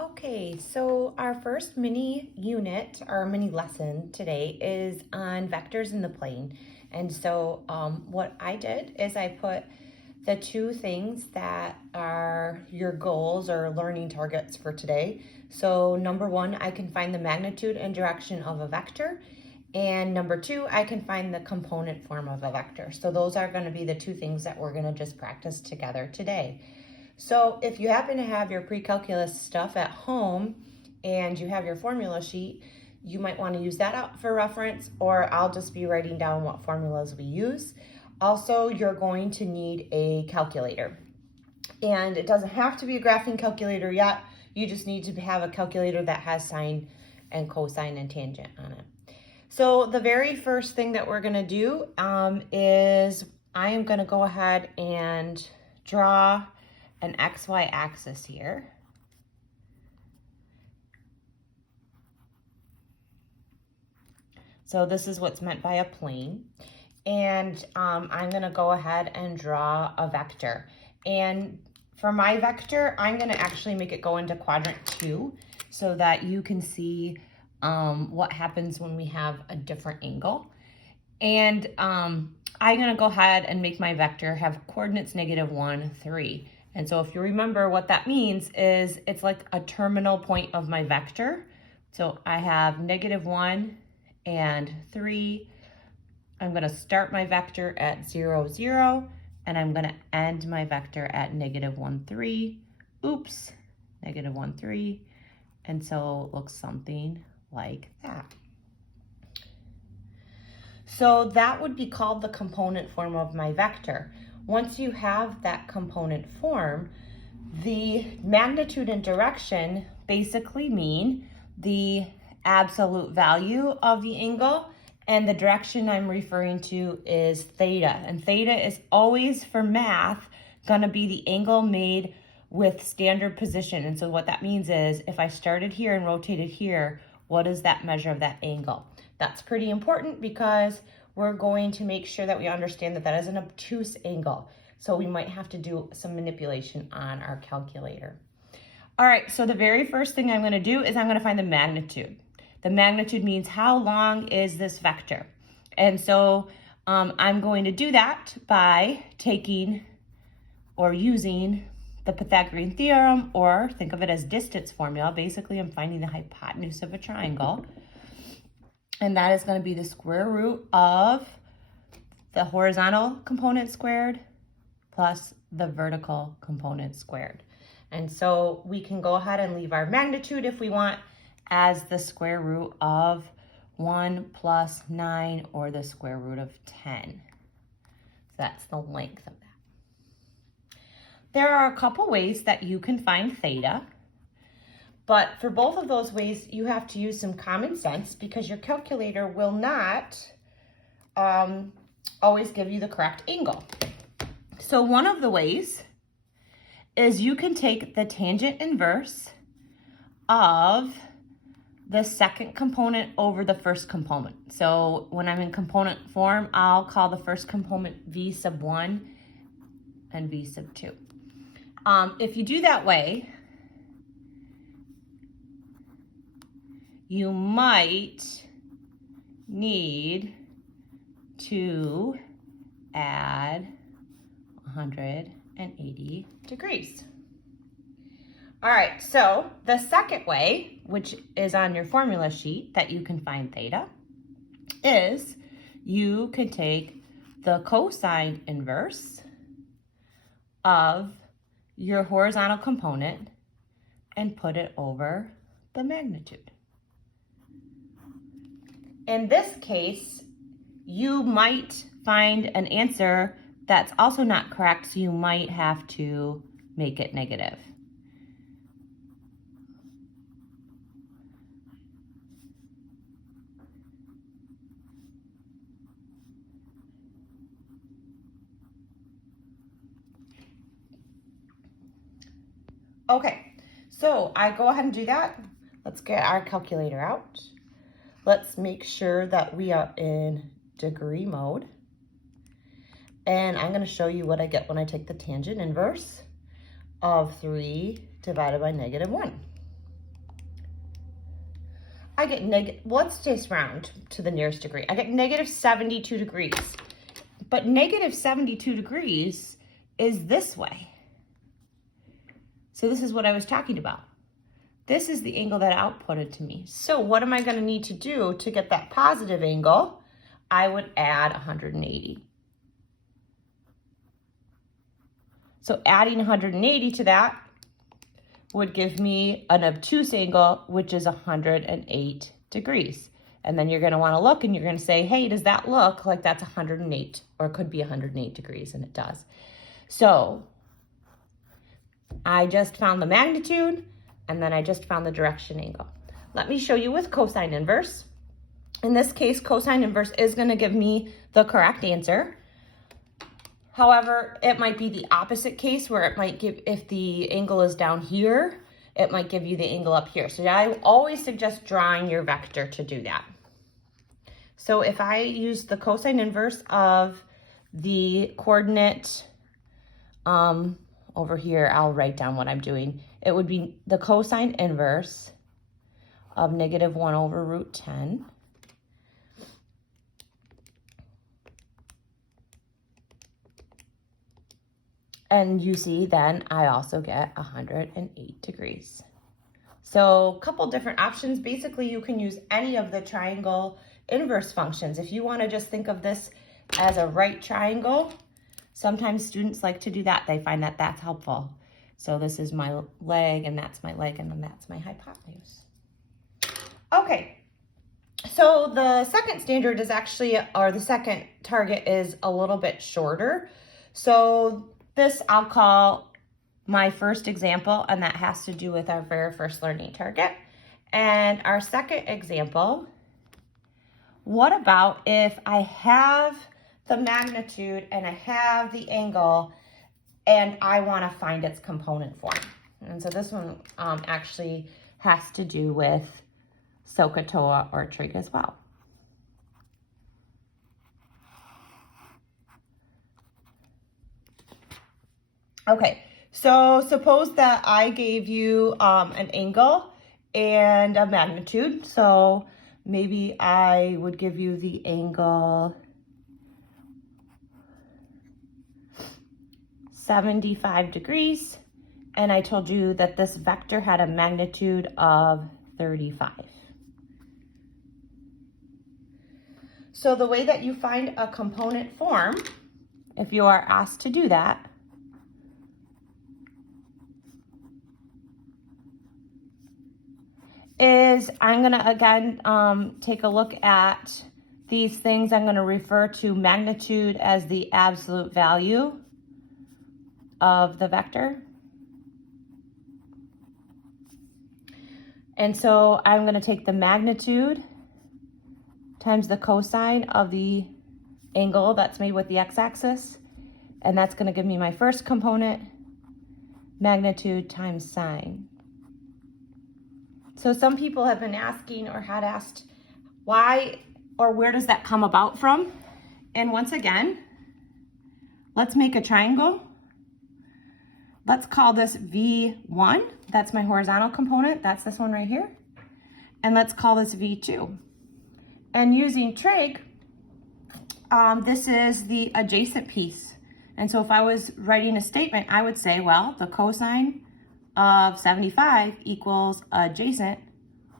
Okay, so our first mini unit or mini lesson today is on vectors in the plane. And so what I did is I put the two things that are your goals or learning targets for today. So number one, I can find the magnitude and direction of a vector. And number two, I can find the component form of a vector. So those are going to be the two things that we're going to just practice together today. So if you happen to have your pre-calculus stuff at home and you have your formula sheet, you might want to use that out for reference, or I'll just be writing down what formulas we use. Also, you're going to need a calculator. And it doesn't have to be a graphing calculator yet. You just need to have a calculator that has sine and cosine and tangent on it. So the very first thing that we're going to do is I am going to go ahead and draw an XY axis here. So this is what's meant by a plane. And I'm going to go ahead and draw a vector. And for my vector, I'm going to actually make it go into quadrant 2 so that you can see what happens when we have a different angle. And I'm going to go ahead and make my vector have coordinates -1, 3. And so if you remember, what that means is it's like a terminal point of my vector. So I have -1 and 3. I'm going to start my vector at 0, 0, and I'm going to end my vector at -1, 3. Oops, -1, 3. And so it looks something like that. So that would be called the component form of my vector. Once you have that component form, the magnitude and direction basically mean the absolute value of the angle, and the direction I'm referring to is theta. And theta is always, for math, going to be the angle made with standard position. And so what that means is if I started here and rotated here, what is that measure of that angle? That's pretty important because we're going to make sure that we understand that that is an obtuse angle. So we might have to do some manipulation on our calculator. All right, so the very first thing I'm going to do is I'm going to find the magnitude. The magnitude means how long is this vector? And so I'm going to do that by taking or using the Pythagorean theorem, or think of it as distance formula. Basically, I'm finding the hypotenuse of a triangle. And that is going to be the square root of the horizontal component squared plus the vertical component squared. And so we can go ahead and leave our magnitude, if we want, as the square root of 1 plus 9, or the square root of 10. So that's the length of that. There are a couple ways that you can find theta. But for both of those ways, you have to use some common sense because your calculator will not always give you the correct angle. So one of the ways is you can take the tangent inverse of the second component over the first component. So when I'm in component form, I'll call the first component v sub 1 and v sub 2. If you do that way, you might need to add 180 degrees. All right, so the second way, which is on your formula sheet that you can find theta, is you can take the cosine inverse of your horizontal component and put it over the magnitude. In this case, you might find an answer that's also not correct, so you might have to make it negative. Okay, so I go ahead and do that. Let's get our calculator out. Let's make sure that we are in degree mode. And I'm going to show you what I get when I take the tangent inverse of 3 divided by -1. I get negative, let's just round to the nearest degree. I get negative 72 degrees. But negative 72 degrees is this way. So this is what I was talking about. This is the angle that outputted to me. So what am I going to need to do to get that positive angle? I would add 180. So adding 180 to that would give me an obtuse angle, which is 108 degrees. And then you're going to want to look and you're going to say, hey, does that look like that's 108? Or it could be 108 degrees, and it does. So I just found the magnitude, and then I just found the direction angle. Let me show you with cosine inverse. In this case, cosine inverse is going to give me the correct answer. However, it might be the opposite case where it might give, if the angle is down here, it might give you the angle up here. So I always suggest drawing your vector to do that. So if I use the cosine inverse of the coordinate, over here, I'll write down what I'm doing. It would be the cosine inverse of negative 1 over root 10. And you see then I also get 108 degrees. So a couple different options. Basically, you can use any of the triangle inverse functions. If you want to just think of this as a right triangle, sometimes students like to do that. They find that that's helpful. So this is my leg, and that's my leg, and then that's my hypotenuse. Okay, so the second standard is actually, or the second target is a little bit shorter. So this I'll call my first example, and that has to do with our very first learning target. And our second example, what about if I have the magnitude and I have the angle and I want to find its component form? And so this one actually has to do with SOHCAHTOA or trig as well. Okay, so suppose that I gave you an angle and a magnitude. So maybe I would give you the angle 75 degrees, and I told you that this vector had a magnitude of 35. So the way that you find a component form, if you are asked to do that, is I'm going to again take a look at these things. I'm going to refer to magnitude as the absolute value of the vector. And so I'm going to take the magnitude times the cosine of the angle that's made with the x-axis, and that's going to give me my first component, magnitude times sine. So some people have been asking or had asked why or where does that come about from? And once again, let's make a triangle. Let's call this V1. That's my horizontal component. That's this one right here. And let's call this V2. And using trig, this is the adjacent piece. And so if I was writing a statement, I would say, well, the cosine of 75 equals adjacent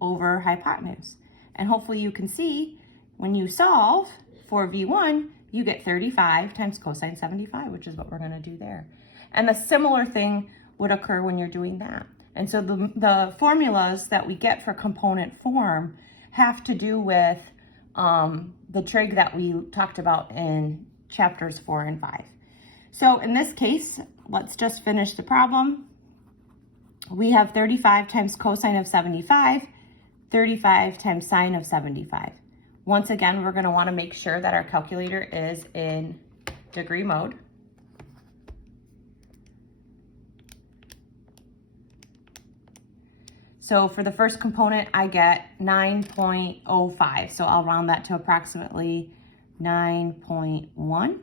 over hypotenuse. And hopefully you can see when you solve for V1, you get 35 times cosine 75, which is what we're going to do there. And the similar thing would occur when you're doing that. And so the formulas that we get for component form have to do with the trig that we talked about in chapters 4 and 5. So in this case, let's just finish the problem. We have 35 times cosine of 75, 35 times sine of 75. Once again, we're going to want to make sure that our calculator is in degree mode. So for the first component, I get 9.05. So I'll round that to approximately 9.1.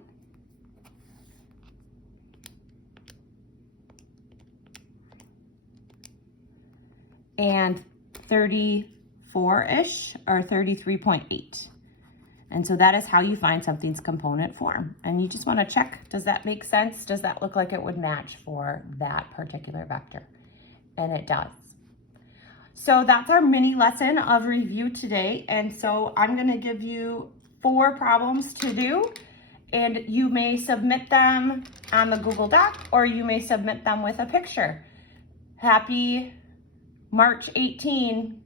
And 35 34-ish or 33.8. And so that is how you find something's component form. And you just want to check, does that make sense? Does that look like it would match for that particular vector? And it does. So that's our mini lesson of review today. And so I'm going to give you 4 problems to do, and you may submit them on the Google Doc or you may submit them with a picture. Happy March 18